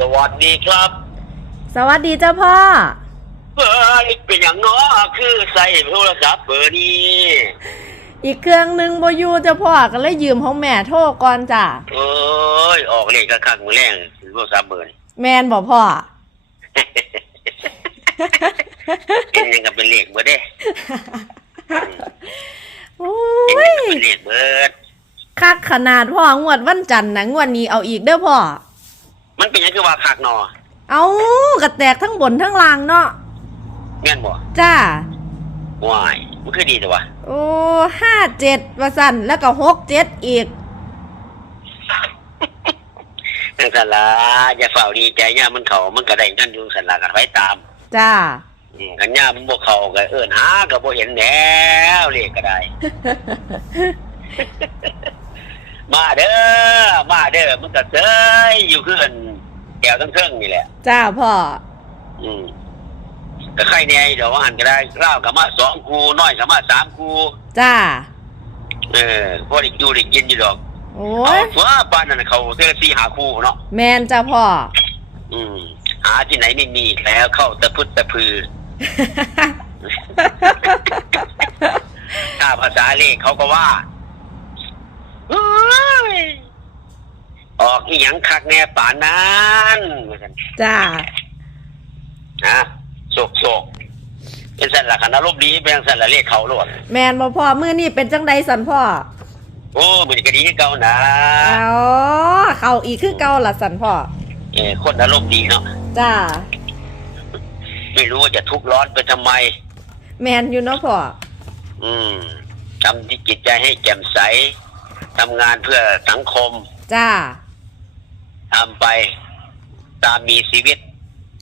สวัสดีครับสวัสดีเจ้าพ่อเฮ้ยเป็นอย่างน้อคือใส่โทรศัพท์เบอร์นี้อีกเครื่องหนึ่งบอยู่เจ้าพ่อก็เลยยืมของแม่โทรก่อนจ้ะเอ้ยออกเลขกระคักมือแรงโทรศัพท์เบอร์นี้แมนบอกพ่อ เป็นยังกับเป็นเลขเบอร์เด้โอ้เป็นยเป็นเลขเบอร์คักขนาดพ่องวดวันจันทร์นะงวดนี้เอาอีกเด้อพ่อ มันเป็นหยังคือว่าคักหนอเอากระแตกทั้งบนทั้งล่างเนาะแม่นบ่จ้า ว้ายมันคือดีแต่ว่าโอ้ห้าเจ็ดว่าสั่นแล้วก็หกเจ็ดอีกจังสันละอย่าเฝ้าดีใจย่ามันเขามันก็ได้นั่นอยู่สันละกันไว้ตามจ้า อืมกันย่ามันบ่เขาก็เอิ้นหาก็บ่เห็นแล้วเลขก็ได้ มาเด้อมาเด้อมันก็เซยอยู่คือกันแก้วทั้งเครื่องนี่แหละ จ้าพ่อ อืมก็ใครแน่เดี๋ยวว่าหันก็ได้เล่าวกับมาสองคูน้อยกับมาสามคูจ้า เออพอได้อยู่ได้กินอยู่ดอกโอ้เอายเฟื่อปานนั้นเขาเสื้อสี่หาคูเนาะแมนจ้าพ่อ อืม หาที่ไหนไม่มีอีกแล้วเข้าตะพุดตะพือ ถ้าภาษาเลขเขาก็ว่า เฮ้ยออกอีหยังคักแน่ป่านนั้นว่าซั่นจ้า นะโศกโศกเป็นสันหลักนรบดีเป็นสันละเลขเขาโลดแมนบ่พ่อมือนี่เป็นจังใดสันพ่อโอ้มันก็ดีคือเก่านะอ๋อเขาอีกคือเก่าละสันพ่อเออคนอารมณ์ดีเนาะจ้า ไม่รู้ว่าจะทุกข์ร้อนไปทำไม แมนอยู่เนาะพ่ออืมทำที่จิตใจให้แจ่มใส ทำงานเพื่อสังคมจ้าทำไปตามมีชีวิต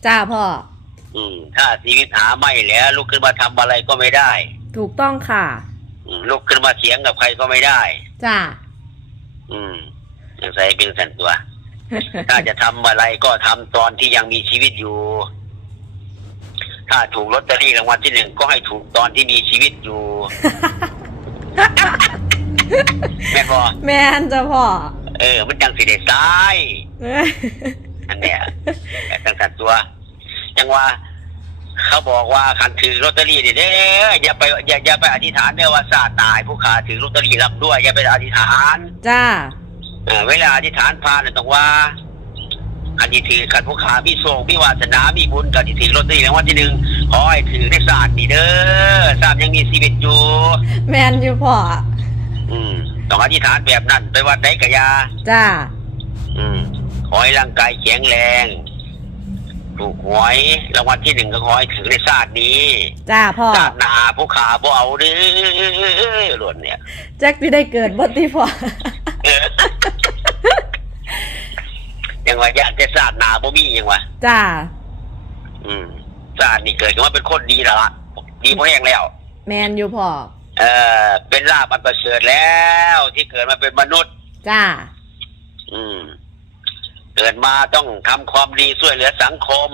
จ้าพ่อ อืม ถ้าชีวิตหาไม่แล้ว ลุกขึ้นมาทำอะไรก็ไม่ได้ถูกต้องค่ะ อืมลุกขึ้นมาเสียงกับใครก็ไม่ได้ จ้า อืมยังใส่เป็นสันตัว ถ้าจะทำอะไรก็ทำตอนที่ยังมีชีวิตอยู่ ถ้าถูกลอตเตอรี่รางวัลที่หนึ่งก็ให้ถูกตอนที่มีชีวิตอยู่ แม่พอแมนจ้าพ่อเออ มันจังสิได้ตายอันเนี้ยแต่ตั้งแต่ตัวจังว่า เขาบอกว่าคันถือลอตเตอรี่นี่เด้ออย่าไปอย่าอย่าไปอธิษฐานเด้อว่าซาตายผู้ขาถือลอตเตอรี่รับด้วย อย่าไปอธิษฐานจ้าเออเวลาอธิษฐานพานเนี่ยต้องว่าอันนี้ถือกันผู้ขามีโชคมีวาสนา มีบุญกันที่ถือลอตเตอรี่รางวัลที่หนึ่งขอให้ถือในศาสตร์นี่เด้อศาสตร์ยังมีชีวิตอยู่ แมนอยู่พ่อ อืมต้องอธิษฐานแบบนั้น ไปวัดไหนกะยา จ้า อืมขอให้ร่างกายแข็งแรงถูกหวยรางวัลที่หนึ่งก็ขอให้ถือในศาสตร์นี้จ้าพ่อศาสตร์หนาผู้ขาบ่เอาเด้อหล่นเนี่ย แจ็คที่ได้เกิดบ่ติพ่อ เออ ยังว่าอยากจะศาสตร์หนาบ่มียังว่าจ้า อืมศาสตร์นี่เกิดขึ้นมาเป็นคนดีแล้วละดีเพราะแห้งแล้ว แมนอยู่พ่อเออ เป็นลาบอันประเสริฐแล้ว ที่เกิดมาเป็นมนุษย์ จ้า อืม เกิดมาต้องทำความดีช่วยเหลือสังคม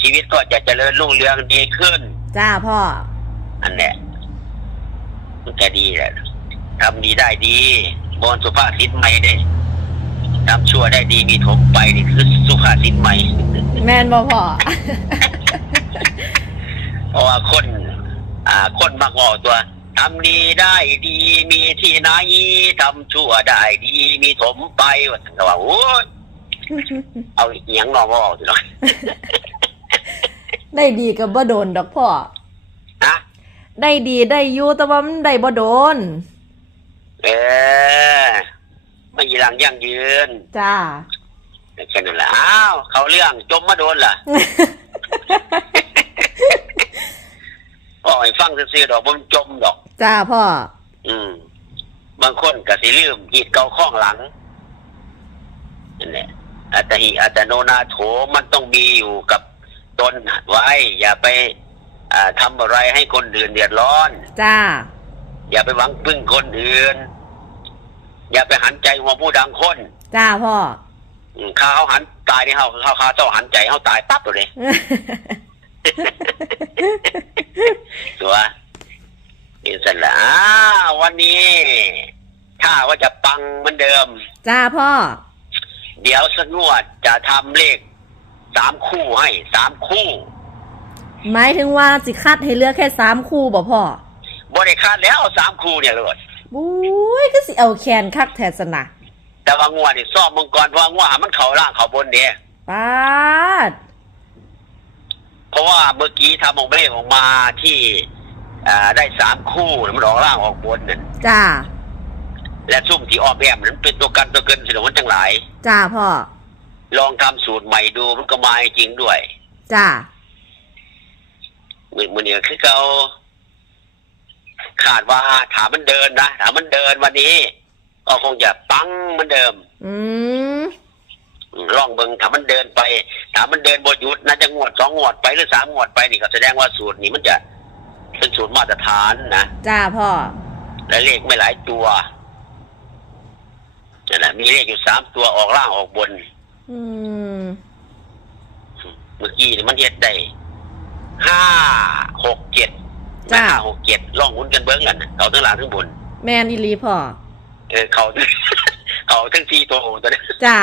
ชีวิตก็จะเจริญรุ่งเรืองดีขึ้น จ้าพ่อ อันเนี้ยมันจะดีแหละทำดีได้ดีบนสุภาษิตใหม่เด้ทำชั่วได้ดีมีถมไปนี่คือสุภาษิตใหม่ แมนบ่พ่อ เพราะว่าคน อ่า คนมากออกตัวทำดีได้ดีมีที่ไหนทำชั่วได้ดีมีถมไปว่าสันก็ว่าโอ้ยเอาอีหยังนอกมาออกสิเนาะได้ดีกับบ่โดนดอกพ่อนะได้ดีได้อยู่แต่ว่ามันได้บ่โดน เออไม่ยีหลังยั่งยืนจ้าแค่นั้นแหละอ้าวเขาเรื่องจมมาโดนล่ะพ่อให้ฟั งซื่อๆดอกบนจมดอก จ้าพ่อ อืม บางคนก็สิลืมหีดเกาข้องหลังนั่นแหละอัตหิอัตโนนาโถมันต้องมีอยู่กับตนไว้ อย่าไป อ่าทำอะไรให้คนอื่นเดือดร้อน จ้า อย่าไปหวังพึ่งคนอื่น อย่าไปหันใจหัวผู้ดังคนจ้าพ่อ อืมข้าเขาหันตายนี่เขาเขาเขาเจ้าหันใจเขาตายปั๊บเลย ตัวนี่เสร็จแล้วอ้าววันนี้ถ้าว่าจะปังเหมือนเดิม จ้าพ่อ เดี๋ยวสักงวดจะทำเลขสามคู่ให้สามคู่หมายถึงว่าสิคัดให้เหลือกแค่สามคู่บ่พ่อบริคาดแล้วเอาสามคู่เนี่ยเลยบุ้ยก็สิเอาแคนคักแทนสนะแต่ว่างวดนี่สอบมังกรเพราะว่างวดมันเขาล่างเขาบนเนี่ยป้าด เพราะว่าเมื่อกี้ทำออกเลขออกมาที่อ่าได้สามคู่มันออกล่างออกบนนั่นจ้า และซุ่มที่ออกแบบนั้นเป็นตัวกันตัวเกินสนมันจังหลาย จ้าพ่อ ลองทำสูตรใหม่ดูมันก็มาจริงด้วยจ้า มือมือเนี่ยคือเขาขาดว่าถามมันเดินนะถามมันเดินวันนี้ ก็คงจะปังเหมือนเดิม อืม ลองเบิงถามมันเดินไปถามมันเดินบนยุทธน่าจะงวดสองงวดไปหรือสามงวดไปนี่ก็แสดงว่าสูตรนี้มันจะเป็นสูตรมาตรฐานนะจ้าพ่อและเลขไม่หลายตัวนั่นแหละมีเลขอยู่สามตัวออกล่างออกบน อืมเมื่อกี้นี่มันเฮ็ดได้ห้าหกเจ็ดจ้าห้าหกเจ็ดล่องหุ้นกันเบิ้งกันน่ะเขาทั้งหลังทั้งบน แมนอีหลีพ่อเออเขาเขาทั้งสี่ตัวตัวนี้จ้า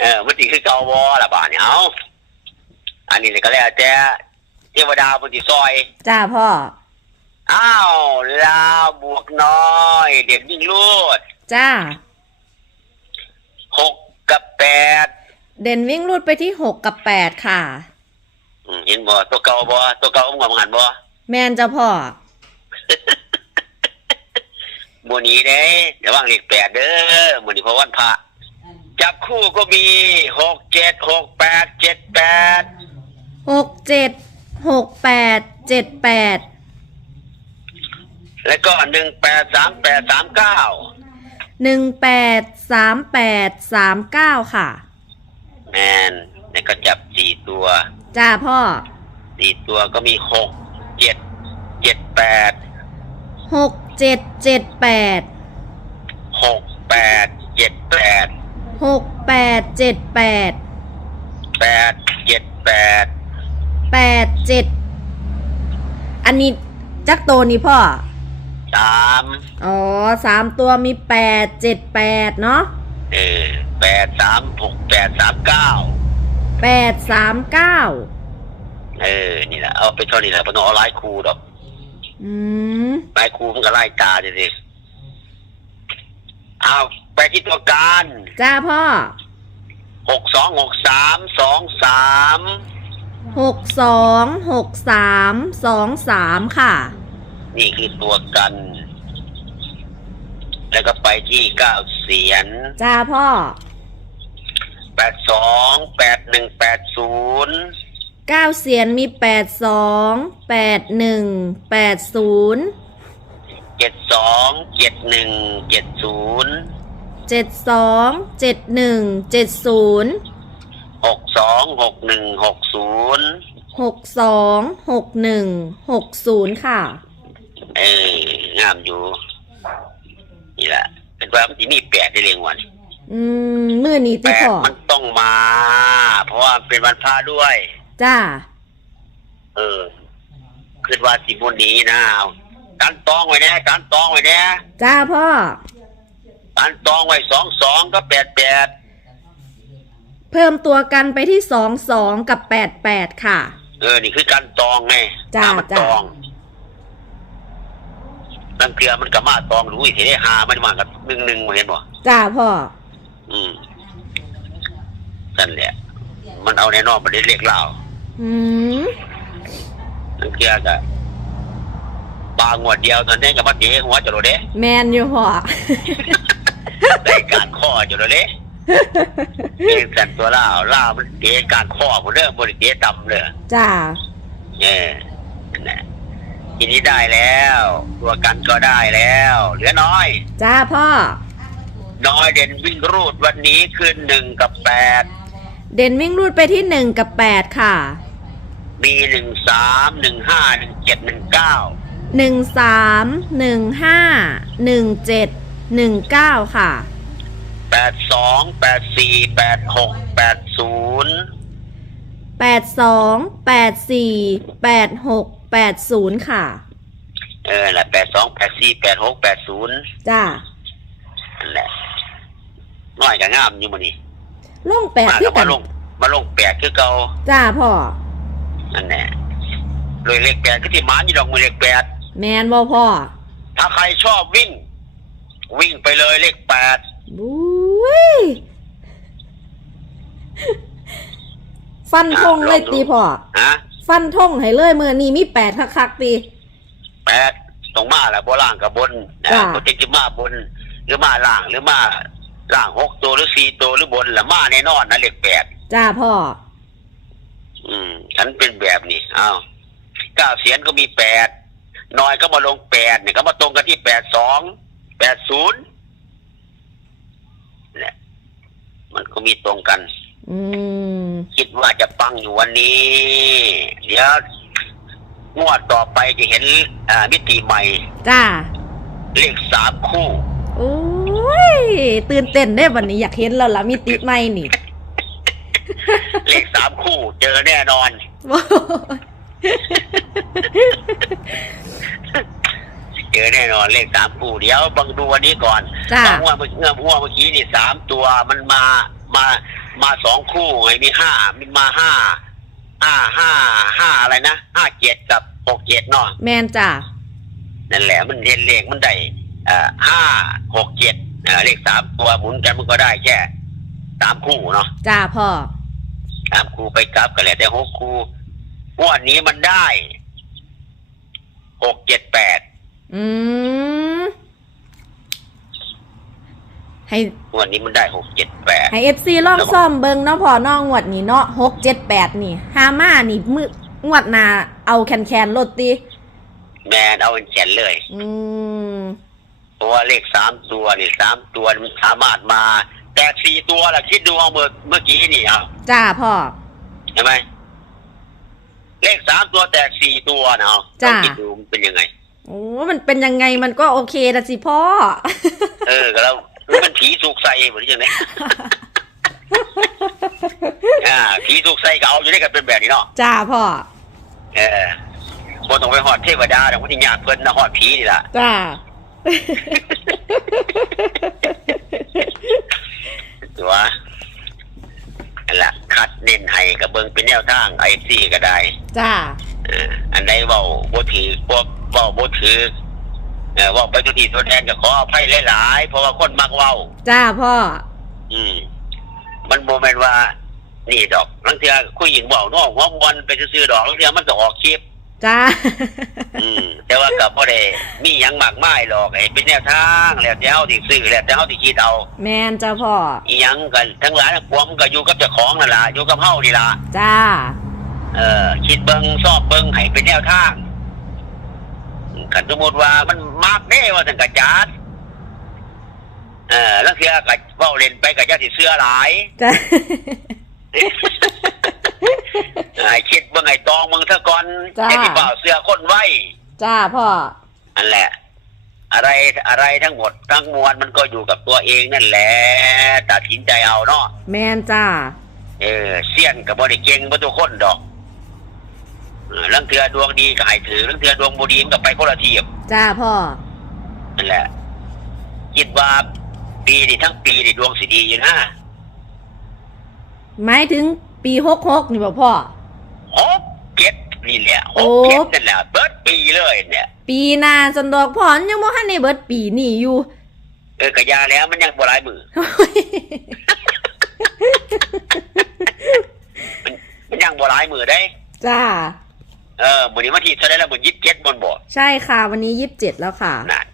เออมันติคือเกาวอละบาทเนี่ยเอาอันนี้ก็แล้วแต่เทวดาบนติซอย จ้าพ่อ อ้าวลาวบวกน้อย เด็กยิ่งรูดจ้า หกกับแปดเด่นวิ่งรูดไปที่หกกับแปดค่ะ อืมเห็นบ่ตัวเก่าบ่ตัวเก่าผมกับหันบ่แมนจ้าพ่อ หมูนี้เด้เดี๋ยวว่างเลขแปดเด้อหมูนี้เพราะวันพระ จับคู่ก็มีหกเจ็ดหกแปดเจ็ดแปดหกเจ็ดหกแปดเจ็ดแปดแล้วก็หนึ่งแปดสามแปดสามเก้าหนึ่งแปดสามแปดสามเก้าค่ะ แมนแล้วก็จับสี่ตัวจ้าพ่อสี่ตัวก็มีหกเจ็ดเจ็ดแปดหกเจ็ดเจ็ดแปดหกแปดเจ็ดแปด หกแปดเจ็ดแปดแปดเจ็ดแปดแปดเจ็ดอันนี้จักโตนี่พ่อสามอ๋อสามตัวมีแปดเจ็ดแปดเนาะเออแปดสามหกแปดสามเก้าแปดสามเก้าเออ นี่แหละเอาไปเท่านี้แหละเพราะต้องเอาไล่ครูดอก อืมไล่ครูมันก็ไล่ตาดิสิเอาไป ที่ตัวการจ้าพ่อหกสองหกสามสองสามหกสองหกสามสองสามค่ะ นี่คือตัวกัน แล้วก็ไปที่เก้าเสียนจ้าพ่อแปดสองแปดหนึ่งแปดศูนย์เก้าเสียนมีแปดสองแปดหนึ่งแปดศูนย์เจ็ดสองเจ็ดหนึ่งเจ็ดศูนย์ เจ็ดสองเจ็ดหนึ่งเจ็ดศูนย์หกสองหกหนึ่งหกศูนย์หกสองหกหนึ่งหกศูนย์ค่ะ เอองามอยู่ นี่แหละเป็นว่ามันจะมีแปดได้เรียงวันอืมมือนี้แปติดพ่อมันต้องมา เพราะว่าเป็นวันพระด้วย จ้า เออคิดว่าสิบุญนี้นะเอาการตองไว้แน่การตองไว้แน่จ้าพ่อ การตองไว้สองสองก็แปดแปดเพิ่มตัวกันไปที่สองสองกับแปดแปดค่ะ เออ นี่คือการตองไงจ้าตมมันจ้า ตองตั้งเกลือมันกับมาตองรู้สิได้หามันมากับหนึ่งหนึ่งเห็นบ่จ้าพ่อ อืมนั่นแหละมันเอาแน่นอนมันได้เรียกเล่าอืมตั้งเกลือกัปลางวดเดียวตอนนี้กับมาเตะหัวจรดเด้ แมนอยู่พ่อ ได้การข้อจรดเด้เองสันตัวเล่าเล่ามันเตะการข้อผมเด้อบริเตะต่ำเลยจ้าเออนั่นแหละทีนี้ได้แล้ว ตัวกันก็ได้แล้ว เหลือน้อย จ้าพ่อ น้อยเด่นวิ่งรูดวันนี้ขึ้นหนึ่งกับแปดเด่นวิ่งรูดไปที่หนึ่งกับแปดค่ะ มีหนึ่งสามหนึ่งห้าหนึ่งเจ็ดหนึ่งเก้าหนึ่งสามหนึ่งห้าหนึ่งเจ็ด หนึ่งเก้าค่ะ แปดสองแปดสี่แปดหกแปดศูนย์แปดสองแปดสี่แปดหกแปดศูนย์ค่ะ เออแหละแปดสองแปดสี่แปดหกแปดศูนย์จ้านั่นแหละน้อยก็งามอยู่มื้อนี้ล่องแปดมาที่ก็กัมานลงมาลงแปดคือเก่าจ้าพ่อ นั่นแหละเลยเลขแปดคือที่หมานอยู่ดอกมือเลขแปดแมนบ่พ่อถ้าใครชอบวิ่ง วิ่งไปเลยเลขแปดบุ้ยฟันธงเลยตีพ่อฮะฟันธงให้เลยมือนี้มีแปดคักๆตีแปดตรงมาแหละโบล่างกับบนนะจ้ะโปรเจกต์มาบน หรือมาล่างหรือมาล่างหกตัวหรือสี่ตัวหรือบนละมาแน่นอนนะเลขแปดจ้าพ่อ อืม ฉันเป็นแบบนี้อ้าวเก้าเสียนก็มีแปดน้อยก็มาลงแปดเนี่ยก็มาตรงกันที่แปดสอง แปดศูนย์เนี่ยมันก็มีตรงกัน อืม คิดว่าจะปังอยู่วันนี้ เดี๋ยวงวดต่อไปจะเห็นอ่ามิติใหม่ จ้า เลขสามคู่ โอ้ย ตื่นเต้นได้วันนี้อยากเห็นแล้วล่ะมีติไม่นี่ เลขสามคู่ เจอแน่นอน เจอแน่นอนเลขสามคู่เดี๋ยวบังดูวันนี้ก่อนจ้าบางงวดเมื่อเงื่อหัวเมื่อกี้นี่สามตัวมันมามามาสองคู่ไงมีห้ามีมาห้าห้าห้าห้าอะไรนะห้าเจ็ดกับหกเจ็ดเนาะแมนจ้านั่นแหละมันเห็นเลขมันได้เอ่อห้าหกเจ็ดเอ่อเลขสามตัวหมุนกันมันก็ได้แค่สามคู่เนาะ จ้าพ่อสามคู่ไปกลับกันแหละแต่หกคู่งวดนี้มันได้หกเจ็ดแปด อืมให้งวดนี้มันได้หกเจ็ดแปดให้เอฟซีลองซ่อมเบิงเนาะพอน้องงวดนี่เนาะหกเจ็ดแปดนี่ฮามานี่มืองวดหนาเอาแคนแคนๆลดตีแมนเอาเป็นแขนเลย อืมเพราะว่าเลขสามตัวนี่สามตัวมันสามารถมา แตกสี่ตัวละคิดดูเอาเมื่อเมื่อกี้นี่เอาจ้าพ่อใช่ไหมเลขสามตัวแตกสี่ตัวนะเอาจ้ะลองคิดดูมันเป็นยังไง โอ้มันเป็นยังไงมันก็โอเคนะสิพ่อ เออก็แล้วมันผีสุกใส่เหมือนยังไงอ่าผีถูกใส่ก็เอาอยู่ด้วยกันเป็นแบบนี้เนาะจ้าพ่อ เออคนต้องไปหอดเทวดาแต่ว่าที่ยากเพิ่นนะหอดผีนี่ล่ะจ้าตัวนั่นล่ะคัดเน้นให้กับเบิ่งเป็นแนวทางไอซีก็ได้ จ้าเอออันใดเว้าบ่ถือพวก เว้าบ่ถือเออเว้าไปทุกทีตัวแทนก็ขออภัยหลายๆเพราะว่าคนมักเว้า จ้าพ่อ อืม มันโมเมนว่า นี่ดอกลังเทียคุยหญิงบอกน้องหัวมวนไปซื้อๆดอกลังเทียมันก็ออกคลิป จ้า อืม แต่ว่ากับพ่ได้มีหยังมากมายหรอกไอ้เป็นแนวทางแล้วแต่เฮาสิซื้อแล้วแต่เฮาสิคิดเอาแมนจ้าพ่อ อีหยังกันทั้งหลายทั้งปวงมันก็อยู่กับเจ้าของนั่นล่ะอยู่กับเฮานี่ล่ะจ้า เออคิดเบิ่งสอบเบิ่งให้เป็นแนวทาง คันสมมุติว่ามันมากเด้ว่าจังกะจาดเออลังเทียก็เว้าเล่นไปก็จะสิเสื้อหลายจ้าไอ้คิดเบิ่งไอ้ตองมึงซะก่อนจ้าไอ้ที่เปล่าเสื้อคนไว้ จ้าพ่ออันแหละ อะไรอะไรทั้งหมดทั้งมวลมันก็อยู่กับตัวเองนั่นแหละตัดสินใจเอาเนาะแมนจ้าเออเสี้ยนกับบริเก่งบ่ทุกคนดอกเออ ลังเทือดวงดีก็ให้ถือลังเทือดวงบ่ดีมันก็ไปคนละทีบจ้าพ่อนั่นแหละคิดว่าปีนี่ทั้งปีนี่ดวงสิดีอยู่นะหมายถึงปีหกหกนี่บอกพ่อหกเจ็ดนี่แหละหโอ้กเจ็ดนั่นแหละเบิดปีเลยเนี่ยปีหนาสันดอกพ่อยังบ่ทันในเบิดปีนี่อยู่เออกระยาแล้วมันยังบ่หลายมือมันยังบ่หลายมือได้ จ้า เออมื้อนี้วันที่เท่าไหร่แล้วมื้อยี่สิบเจ็ดบนบ่ใช่ค่ะ วันนี้ยี่สิบเจ็ดแล้วค่ะนั่น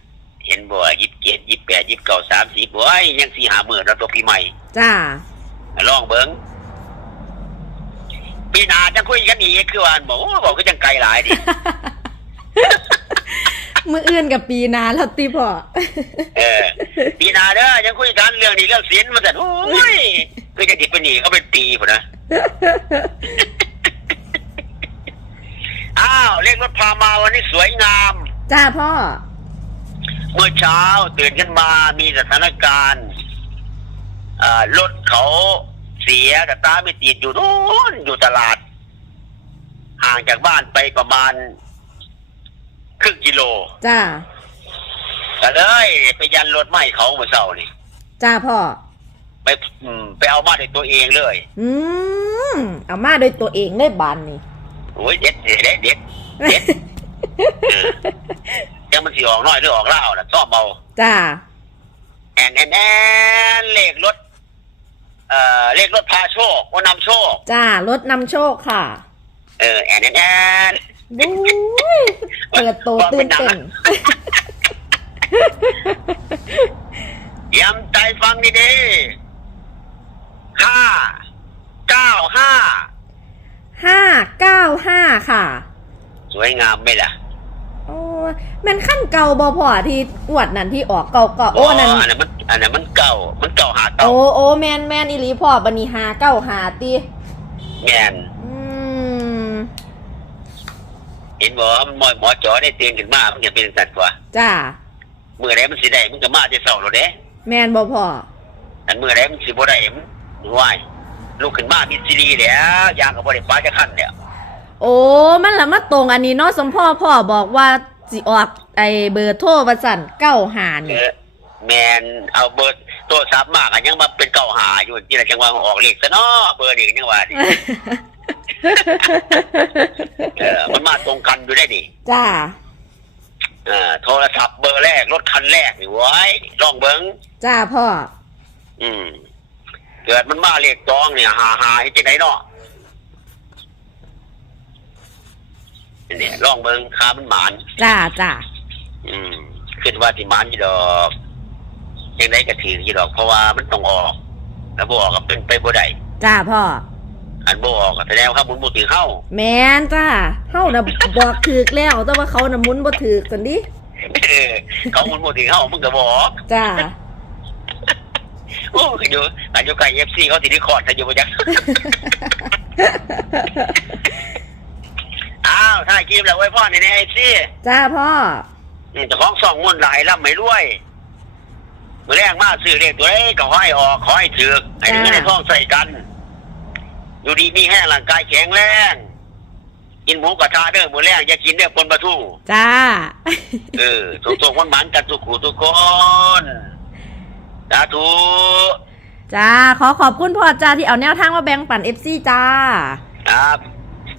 เห็นบ่ยี่สิบเจ็ดยี่สิบแปดยี่สิบเก้าสามสิบโอ้ยยังสี่หามื้อแล้วตัวปีใหม่จ้าลองเบิ่งปีหน้าจะคุยกันอีกคือว่าบอกโอ้บอกก็จังไกลหลายดิมืออื่นกับปีหนาแล้วตีพ่อเออ ปีหน้าเด้อยังคุยกันเรื่องนี้เรื่องศีลมาแต่โอ้ยคือจะติดเป็นหนี้เขาเป็นปีพุ่นนะ อ้าวเลขรถพามาวันนี้สวยงาม จ้าพ่อ เมื่อเช้าตื่นขึ้นมามีสถานการณ์อ่ารถเขาเสียแต่ตาไม่ติดอยู่นู้นอยู่ตลาด ห่างจากบ้านไปประมาณครึ่งกิโลจ้า ก็เลยไปยันรถไม่เขาเมื่อเช้านี่จ้าพ่ออืมไปเอามาด้วยตัวเองเลย อืมเอามาโดวยตัวเองได้บานนี่ โอ้ยเด็ดเด็ดเด็ดเด็ดเด็ดเออยังมันสิออกน้อยหรือออกเล่าน่ะชอบเมาจ้าแอนแอนแอนเลขรถ เอ่อเลขรถพาโชคว่านำโชค จ้ารถนำโชคค่ะเออแอนแอนแอนบู๊ยเปิดโตตื่นเต้นย้ำใจฟังดีดีห้าเก้าห้า ห้าเก้าห้าค่ะ สวยงามไหมล่ะโอ้ยแมันขั้นเก่าบอพอที่อวดนั่นที่ออกเก่าเก่าโอ้นั่นอันนั้นมันอันนั้นมันเก่ามันเก่าหาเก่าโอ้โอ้แมนแมนอีหลีพ่อบันนี้หาเก้าหาตีแม่นอืมเห็นบอกว่าหมอหมอจอได้เตือนขึ้นมามันจะเป็นสัตว์กว่าจ้าเมื่อไรมันสิได้มันก็มาจะเศร้าแล้วเด้แมนบอพ่ออันเมื่อไรมันสิบ่ได้มันว่าย ลูกขึ้นมามีซีรีส์แล้วยางกับ่ได้ฟ้าจะขั้นเนี่ยโอ้มันละมาตรงอันนี้เนาะสมพ่อพ่อบอกว่าสิออกไอเบอร์โทรประสันเก้าหาเอนี่อแมนเอาเบอร์โทรศัพท์มากอะยังมาเป็นเก่าหาอยู่ที่ละจังหวะออกเลขซะเนาะเบอร์นี่ก็ยังว่าดิเออมันมาตรงกันอยู่ได้ดิจ้าเออโทรศัพท์เบอร์แรกรถคันแรกนี่ไว้ลองเบิ้งจ้าพ่อ อืม เกิดมันมาเลขตองเนี่ยหาหาให้จังไหนเนาะเนี่ยลองเบิ้งคามันหมาน จ้าจ้าอืมคิดว่าที่หมานอยู่ดอกยังไงก็ถืออยู่ดอก เพราะว่ามันต้องออก แล้วบออกก็เป็นไปบ่ได้จ้าพ่อ อันบออกก็แสดงว่าเขาบุญบุถือเข้าแมนจ้าเฮาน่ะบอกถือกแล้ว แต่ว่าเขาน่ะหมุนบ่ถือกสันดิเออเขาบุญบุถือเข้ามึงก็บอกจ้า โอ้ยอยู่อายุไกลเอฟซีเขาติดคอร์ดถ้าอยู่ประจักอ้าวถ้าคลิปแล้วไว้พ่อในในไอซีจ้าพ่อเจะของสองมวนหลายล่ำไม่รวยมือแรกมาซื้อเลขตัวเอ้ก็ขอให้ออกขอให้ถือกไอ้นี่ไม่ได้ท่องใส่กัน อยู่ดีมีแห้งร่างกายแข็งแรงกินหมูกระทะเด้อมือแรกอย่ากินเด้อคนประทูจ้า เออทุกทุกคนหมันกันทุกขู่ทุกคน สาธุจ้า ขอขอบคุณพ่อจ้าที่เอาแนวทางมาแบ่งปัน FC จ้า ครับ